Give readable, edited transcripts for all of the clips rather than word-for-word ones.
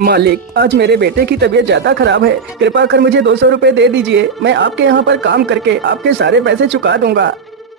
मालिक, आज मेरे बेटे की तबीयत ज्यादा खराब है। कृपा कर मुझे 200 रुपए दे दीजिए। मैं आपके यहाँ पर काम करके आपके सारे पैसे चुका दूंगा।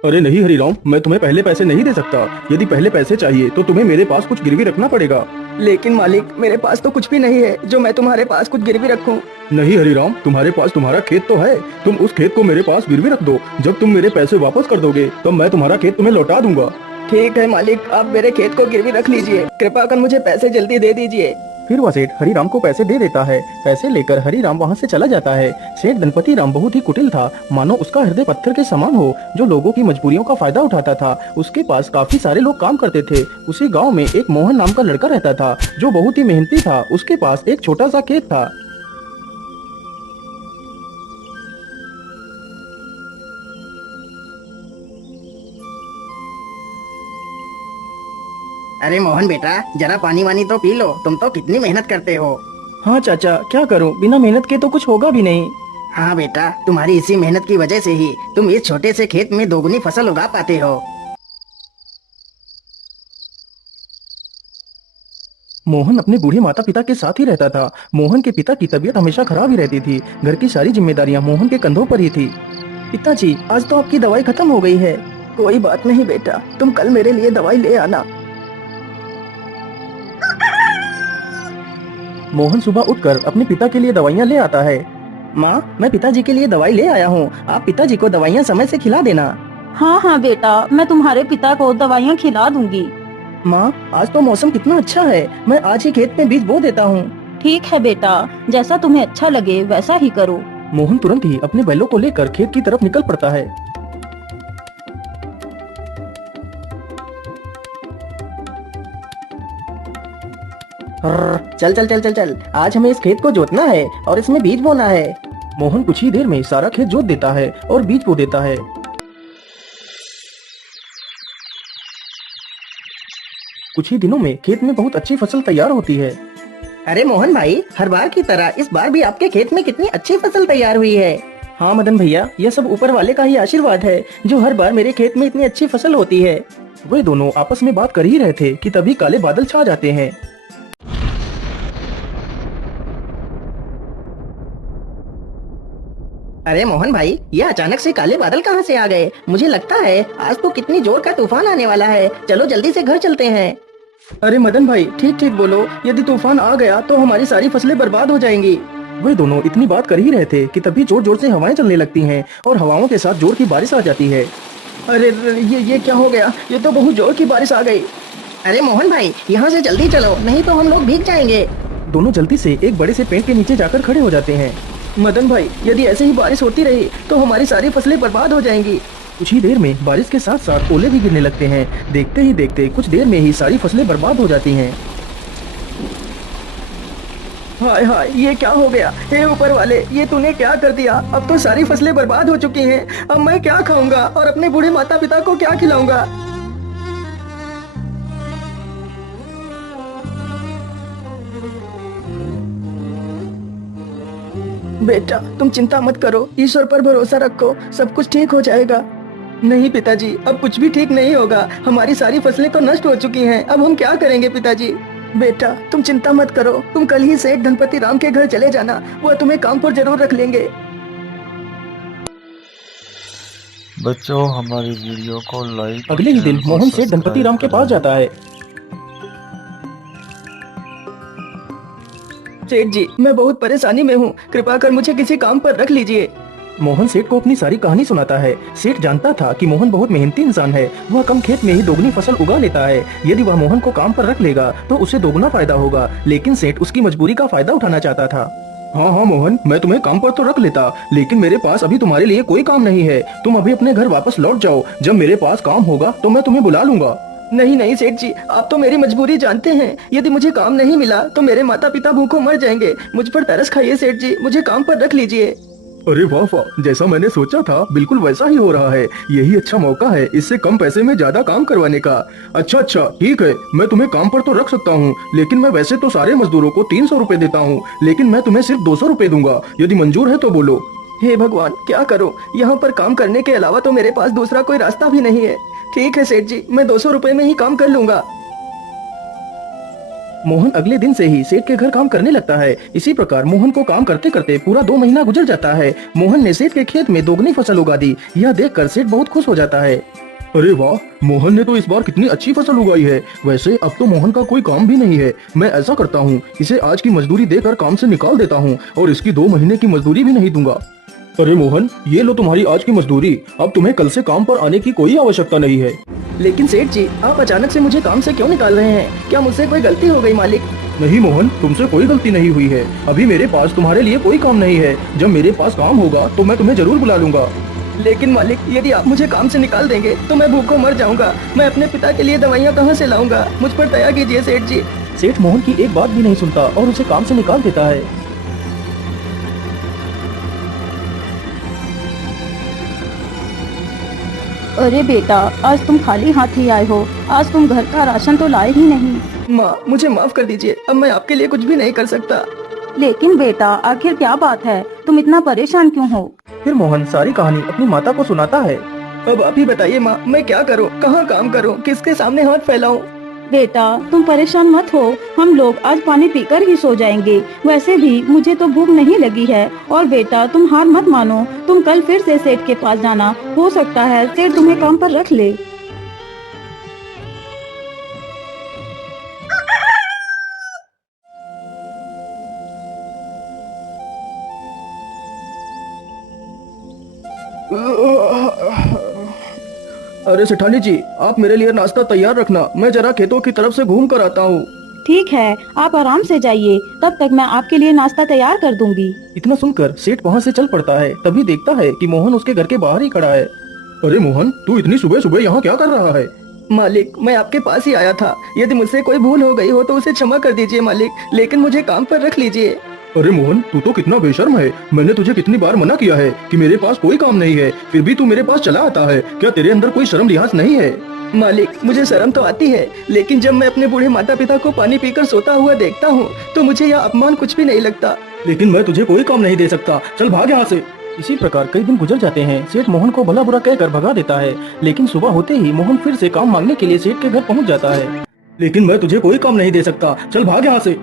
अरे नहीं हरीराम, मैं तुम्हें पहले पैसे नहीं दे सकता। यदि पहले पैसे चाहिए तो तुम्हें मेरे पास कुछ गिरवी रखना पड़ेगा। लेकिन मालिक, मेरे पास तो कुछ भी नहीं है जो मैं तुम्हारे पास कुछ गिरवी रखूं। नहीं हरीराम, तुम्हारे पास तुम्हारा खेत तो है। तुम उस खेत को मेरे पास गिरवी रख दो। जब तुम मेरे पैसे वापस कर दोगे तब मैं तुम्हारा खेत तुम्हें लौटा दूंगा। ठीक है मालिक, आप मेरे खेत को गिरवी रख लीजिए। कृपा कर मुझे पैसे जल्दी दे दीजिए। फिर वह सेठ हरीराम को पैसे दे देता है। पैसे लेकर हरीराम वहाँ से चला जाता है। सेठ गणपति राम बहुत ही कुटिल था, मानो उसका हृदय पत्थर के समान हो, जो लोगों की मजबूरियों का फायदा उठाता था। उसके पास काफी सारे लोग काम करते थे। उसी गांव में एक मोहन नाम का लड़का रहता था, जो बहुत ही मेहनती था। उसके पास एक छोटा सा खेत था। अरे मोहन बेटा, जरा पानी वानी तो पी लो। तुम तो कितनी मेहनत करते हो। हाँ चाचा, क्या करूँ, बिना मेहनत के तो कुछ होगा भी नहीं। हाँ बेटा, तुम्हारी इसी मेहनत की वजह से ही तुम इस छोटे से खेत में दोगुनी फसल उगा पाते हो। मोहन अपने बूढ़े माता पिता के साथ ही रहता था। मोहन के पिता की तबीयत हमेशा खराब ही रहती थी। घर की सारी जिम्मेदारियां मोहन के कंधों पर ही थी। पिताजी, आज तो आपकी दवाई खत्म हो गई है। कोई बात नहीं बेटा, तुम कल मेरे लिए दवाई ले आना। मोहन सुबह उठकर अपने पिता के लिए दवाइयाँ ले आता है। माँ, मैं पिताजी के लिए दवाई ले आया हूँ। आप पिताजी को दवाइयाँ समय से खिला देना। हाँ हाँ बेटा, मैं तुम्हारे पिता को दवाइयाँ खिला दूंगी। माँ, आज तो मौसम कितना अच्छा है। मैं आज ही खेत में बीज बो देता हूँ। ठीक है बेटा, जैसा तुम्हें अच्छा लगे वैसा ही करो। मोहन तुरंत ही अपने बैलों को लेकर खेत की तरफ निकल पड़ता है। चल चल चल चल चल, आज हमें इस खेत को जोतना है और इसमें बीज बोना है। मोहन कुछ ही देर में सारा खेत जोत देता है और बीज बो देता है। कुछ ही दिनों में खेत में बहुत अच्छी फसल तैयार होती है। अरे मोहन भाई, हर बार की तरह इस बार भी आपके खेत में कितनी अच्छी फसल तैयार हुई है। हाँ मदन भैया, यह सब ऊपर वाले का ही आशीर्वाद है, जो हर बार मेरे खेत में इतनी अच्छी फसल होती है। वे दोनों आपस में बात कर ही रहे थे कि तभी काले बादल छा जाते हैं। अरे मोहन भाई, ये अचानक से काले बादल कहाँ से आ गए। मुझे लगता है आज तो कितनी जोर का तूफान आने वाला है। चलो जल्दी से घर चलते हैं। अरे मदन भाई, ठीक ठीक बोलो। यदि तूफान आ गया तो हमारी सारी फसलें बर्बाद हो जाएंगी। वे दोनों इतनी बात कर ही रहे थे कि तभी जोर जोर से हवाएं चलने लगती हैं और हवाओं के साथ जोर की बारिश आ जाती है। अरे ये क्या हो गया। ये तो बहुत जोर की बारिश आ गई। अरे मोहन भाई, यहाँ से जल्दी चलो, नहीं तो हम लोग भीग जाएंगे। दोनों जल्दी से एक बड़े से पेड़ के नीचे जाकर खड़े हो जाते हैं। मदन भाई, यदि ऐसे ही बारिश होती रही तो हमारी सारी फसलें बर्बाद हो जाएंगी। कुछ ही देर में बारिश के साथ साथ ओले भी गिरने लगते हैं। देखते ही देखते कुछ देर में ही सारी फसलें बर्बाद हो जाती हैं। हाय हाय, ये क्या हो गया। हे ऊपर वाले, ये तूने क्या कर दिया। अब तो सारी फसलें बर्बाद हो चुकी हैं। अब मैं क्या खाऊंगा और अपने बूढ़े माता पिता को क्या खिलाऊंगा। बेटा, तुम चिंता मत करो, ईश्वर पर भरोसा रखो, सब कुछ ठीक हो जाएगा। नहीं पिताजी, अब कुछ भी ठीक नहीं होगा। हमारी सारी फसलें तो नष्ट हो चुकी हैं। अब हम क्या करेंगे पिताजी। बेटा, तुम चिंता मत करो। तुम कल ही सेठ गणपति राम के घर चले जाना, वो तुम्हें काम पर जरूर रख लेंगे। बच्चों, हमारी वीडियो को लाइक। अगले ही दिन मोहन सेठ गणपति राम के पास जाता है। सेठ जी, मैं बहुत परेशानी में हूँ। कृपा कर मुझे किसी काम पर रख लीजिए। मोहन सेठ को अपनी सारी कहानी सुनाता है। सेठ जानता था कि मोहन बहुत मेहनती इंसान है। वह कम खेत में ही दोगुनी फसल उगा लेता है। यदि वह मोहन को काम पर रख लेगा तो उसे दोगुना फायदा होगा। लेकिन सेठ उसकी मजबूरी का फायदा उठाना चाहता था। हाँ हाँ मोहन, मैं तुम्हें काम पर तो रख लेता, लेकिन मेरे पास अभी तुम्हारे लिए कोई काम नहीं है। तुम अभी अपने घर वापस लौट जाओ। जब मेरे पास काम होगा तो मैं तुम्हें बुला लूंगा। नहीं नहीं सेठ जी, आप तो मेरी मजबूरी जानते हैं। यदि मुझे काम नहीं मिला तो मेरे माता पिता भूखों मर जाएंगे। मुझ पर तरस खाइए सेठ जी, मुझे काम पर रख लीजिए। अरे वाह वाह, जैसा मैंने सोचा था बिल्कुल वैसा ही हो रहा है। यही अच्छा मौका है इससे कम पैसे में ज्यादा काम करवाने का। अच्छा अच्छा, ठीक है, मैं तुम्हें काम पर तो रख सकता हूँ, लेकिन मैं वैसे तो सारे मजदूरों को 300 रुपए देता हूँ, लेकिन मैं तुम्हें सिर्फ 200 रुपए दूंगा। यदि मंजूर है तो बोलो। हे भगवान, क्या करूं। यहाँ पर काम करने के अलावा तो मेरे पास दूसरा कोई रास्ता भी नहीं है। ठीक है सेठ जी, मैं 200 रुपए में ही काम कर लूंगा। मोहन अगले दिन से ही सेठ के घर काम करने लगता है। इसी प्रकार मोहन को काम करते करते पूरा 2 महीना गुजर जाता है। मोहन ने सेठ के खेत में दोगुनी फसल उगा दी। यह देखकर सेठ बहुत खुश हो जाता है। अरे वाह, मोहन ने तो इस बार कितनी अच्छी फसल उगाई है। वैसे अब तो मोहन का कोई काम भी नहीं है। मैं ऐसा करता हूँ, इसे आज की मजदूरी देकर काम से निकाल देता हूँ और इसकी 2 महीने की मजदूरी भी नहीं दूंगा। अरे मोहन, ये लो तुम्हारी आज की मजदूरी। अब तुम्हें कल से काम पर आने की कोई आवश्यकता नहीं है। लेकिन सेठ जी, आप अचानक से मुझे काम से क्यों निकाल रहे हैं? क्या मुझसे कोई गलती हो गई मालिक? नहीं मोहन, तुमसे कोई गलती नहीं हुई है। अभी मेरे पास तुम्हारे लिए कोई काम नहीं है। जब मेरे पास काम होगा तो मैं तुम्हें जरूर बुला लूंगा। लेकिन मालिक, यदि आप मुझे काम से निकाल देंगे तो मैं भूखों मर जाऊंगा। मैं अपने पिता के लिए दवाइयाँ कहाँ से लाऊंगा? मुझ पर दया कीजिए सेठ जी। सेठ मोहन की एक बात भी नहीं सुनता और उसे काम से निकाल देता है। अरे बेटा, आज तुम खाली हाथ ही आए हो। आज तुम घर का राशन तो लाए ही नहीं। माँ, मुझे माफ कर दीजिए। अब मैं आपके लिए कुछ भी नहीं कर सकता। लेकिन बेटा, आखिर क्या बात है? तुम इतना परेशान क्यों हो? फिर मोहन सारी कहानी अपनी माता को सुनाता है। अब आप ही बताइए माँ, मैं क्या करूँ, कहाँ काम करूँ, किसके सामने हाथ फैलाऊं? बेटा, तुम परेशान मत हो। हम लोग आज पानी पीकर ही सो जाएंगे। वैसे भी मुझे तो भूख नहीं लगी है। और बेटा, तुम हार मत मानो। तुम कल फिर से सेठ के पास जाना। हो सकता है सेठ तुम्हें काम पर रख ले। अरे सेठानी जी, आप मेरे लिए नाश्ता तैयार रखना। मैं जरा खेतों की तरफ से घूम कर आता हूँ। ठीक है, आप आराम से जाइए। तब तक मैं आपके लिए नाश्ता तैयार कर दूंगी। इतना सुनकर सेठ वहाँ से चल पड़ता है। तभी देखता है कि मोहन उसके घर के बाहर ही खड़ा है। अरे मोहन, तू इतनी सुबह सुबह यहाँ क्या कर रहा है? मालिक, मैं आपके पास ही आया था। यदि मुझसे कोई भूल हो गई हो तो उसे क्षमा कर दीजिए मालिक, लेकिन मुझे काम पर रख लीजिए। अरे मोहन, तू तो कितना बेशर्म है। मैंने तुझे कितनी बार मना किया है कि मेरे पास कोई काम नहीं है, फिर भी तू मेरे पास चला आता है। क्या तेरे अंदर कोई शर्म लिहाज नहीं है? मालिक, मुझे शर्म तो आती है, लेकिन जब मैं अपने बूढ़े माता पिता को पानी पीकर सोता हुआ देखता हूँ तो मुझे यह अपमान कुछ भी नहीं लगता। लेकिन मैं तुझे कोई काम नहीं दे सकता। चल भाग यहाँ से। इसी प्रकार कई दिन गुजर जाते हैं। सेठ मोहन को भला बुरा कहकर भगा देता है। लेकिन सुबह होते ही मोहन फिर से काम मांगने के लिए सेठ के घर पहुँच जाता है। लेकिन मैं तुझे कोई काम नहीं दे सकता। चल भाग यहाँ से।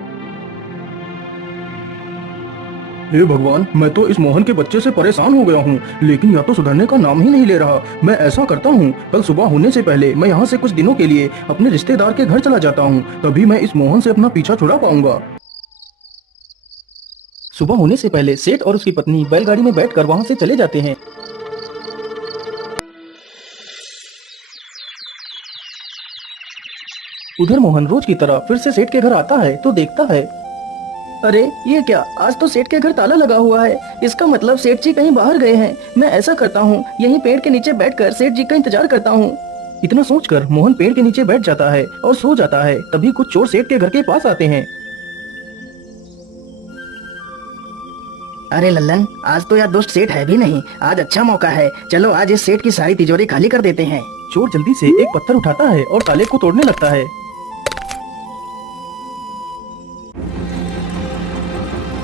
हे भगवान, मैं तो इस मोहन के बच्चे से परेशान हो गया हूँ, लेकिन यह तो सुधरने का नाम ही नहीं ले रहा। मैं ऐसा करता हूँ, कल सुबह होने से पहले मैं यहाँ से कुछ दिनों के लिए अपने रिश्तेदार के घर चला जाता हूँ, तभी मैं इस मोहन से अपना पीछा छुड़ा पाऊंगा। सुबह होने से पहले सेठ और उसकी पत्नी बैलगाड़ी में बैठकर वहाँ से चले जाते हैं। उधर मोहन रोज की तरह फिर से सेठ के घर आता है तो देखता है, अरे ये क्या, आज तो सेठ के घर ताला लगा हुआ है। इसका मतलब सेठ जी कहीं बाहर गए हैं। मैं ऐसा करता हूँ, यहीं पेड़ के नीचे बैठकर सेठ जी का इंतजार करता हूँ। इतना सोचकर मोहन पेड़ के नीचे बैठ जाता है और सो जाता है। तभी कुछ चोर सेठ के घर के पास आते हैं। अरे लल्लन, आज तो यह दुष्ट सेठ है भी नहीं। आज अच्छा मौका है। चलो आज इस सेठ की सारी तिजोरी खाली कर देते हैं। चोर जल्दी से एक पत्थर उठाता है और ताले को तोड़ने लगता है।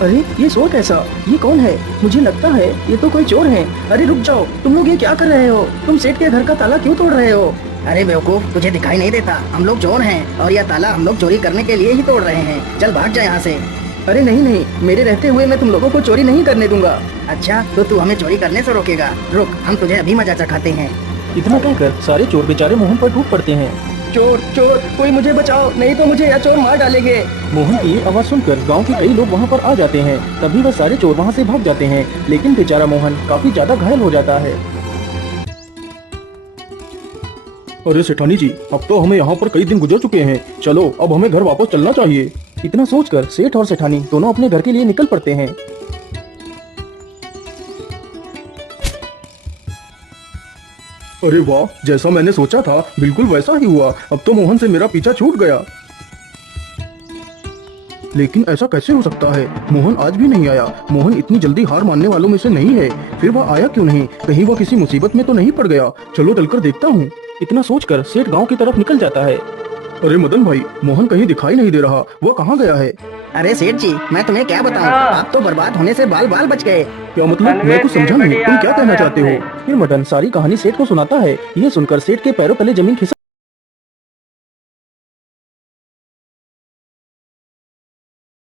अरे ये शोर कैसा? ये कौन है? मुझे लगता है ये तो कोई चोर है। अरे रुक जाओ, तुम लोग ये क्या कर रहे हो? तुम सेठ के घर का ताला क्यों तोड़ रहे हो? अरे बेवकूफ, तुझे दिखाई नहीं देता? हम लोग चोर हैं और यह ताला हम लोग चोरी करने के लिए ही तोड़ रहे हैं। चल भाग जा यहाँ से। अरे नहीं नहीं, मेरे रहते हुए मैं तुम लोगों को चोरी नहीं करने दूंगा। अच्छा, तो तू हमें चोरी करने से रोकेगा? रुक, हम तुझे अभी मजा चखाते हैं। इतना कहकर सारे चोर बेचारे मोहन पर टूट पड़ते हैं। चोर चोर, कोई मुझे बचाओ, नहीं तो मुझे यह चोर मार डालेंगे। मोहन की ये आवाज सुनकर गांव के कई लोग वहां पर आ जाते हैं। तभी वह सारे चोर वहां से भाग जाते हैं, लेकिन बेचारा मोहन काफी ज्यादा घायल हो जाता है। अरे सेठानी जी, अब तो हमें यहाँ पर कई दिन गुजर चुके हैं। चलो अब हमें घर वापस चलना चाहिए। इतना सोचकर सेठ और सेठानी दोनों अपने घर के लिए निकल पड़ते हैं। अरे वाह, जैसा मैंने सोचा था बिल्कुल वैसा ही हुआ। अब तो मोहन से मेरा पीछा छूट गया। लेकिन ऐसा कैसे हो सकता है? मोहन आज भी नहीं आया। मोहन इतनी जल्दी हार मानने वालों में से नहीं है। फिर वह आया क्यों नहीं? कहीं वह किसी मुसीबत में तो नहीं पड़ गया? चलो चलकर देखता हूँ। इतना सोचकर सेठ गांव की तरफ निकल जाता है। अरे मदन भाई, मोहन कहीं दिखाई नहीं दे रहा। वह कहाँ गया है? अरे सेठ जी, मैं तुम्हें क्या बताऊं, आप तो बर्बाद होने से बाल बाल बच गए। क्या मतलब? मैं कुछ समझा नहीं। तुम क्या कहना चाहते हो? फिर मदन सारी कहानी सेठ को सुनाता है। ये सुनकर सेठ के पैरों तले जमीन खिसक